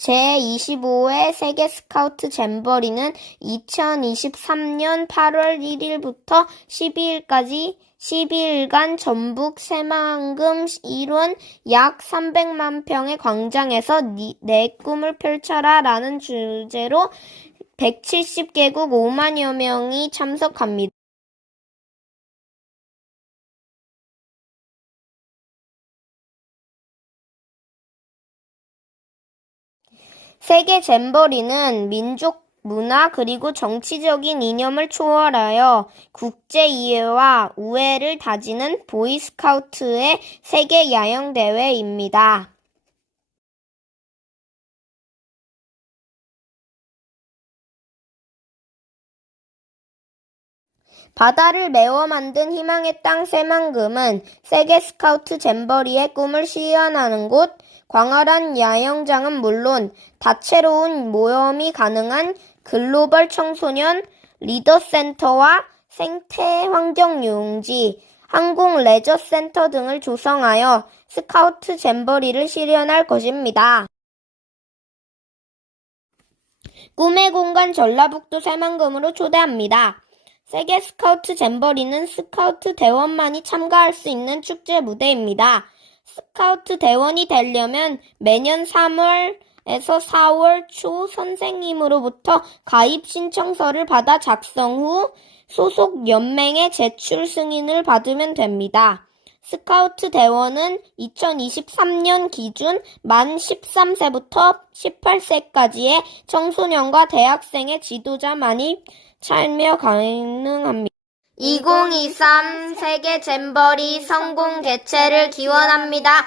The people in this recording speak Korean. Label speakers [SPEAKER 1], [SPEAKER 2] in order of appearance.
[SPEAKER 1] 제25회 세계 스카우트 잼버리는 2023년 8월 1일부터 12일까지 12일간 전북 새만금 일원 약 300만 평의 광장에서 니- 내 꿈을 펼쳐라 라는 주제로 170개국 5만여 명이 참석합니다. 세계 잼버리는 민족 문화 그리고 정치적인 이념을 초월하여 국제 이해와 우애를 다지는 보이스카우트의 세계 야영 대회입니다. 바다를 메워 만든 희망의 땅 새만금은 세계 스카우트 잼버리의 꿈을 실현하는 곳, 광활한 야영장은 물론 다채로운 모험이 가능한 글로벌 청소년 리더센터와 생태 환경 유흥지, 항공 레저 센터 등을 조성하여 스카우트 잼버리를 실현할 것입니다. 꿈의 공간 전라북도 새만금으로 초대합니다. 세계 스카우트 잼버리는 스카우트 대원만이 참가할 수 있는 축제 무대입니다. 스카우트 대원이 되려면 매년 3월에서 4월 초 선생님으로부터 가입 신청서를 받아 작성 후 소속 연맹의 제출 승인을 받으면 됩니다. 스카우트 대원은 2023년 기준 만 13세부터 18세까지의 청소년과 대학생의 지도자만이 참여 가능합니다. 2023 세계 잼버리 성공 개최를 기원합니다.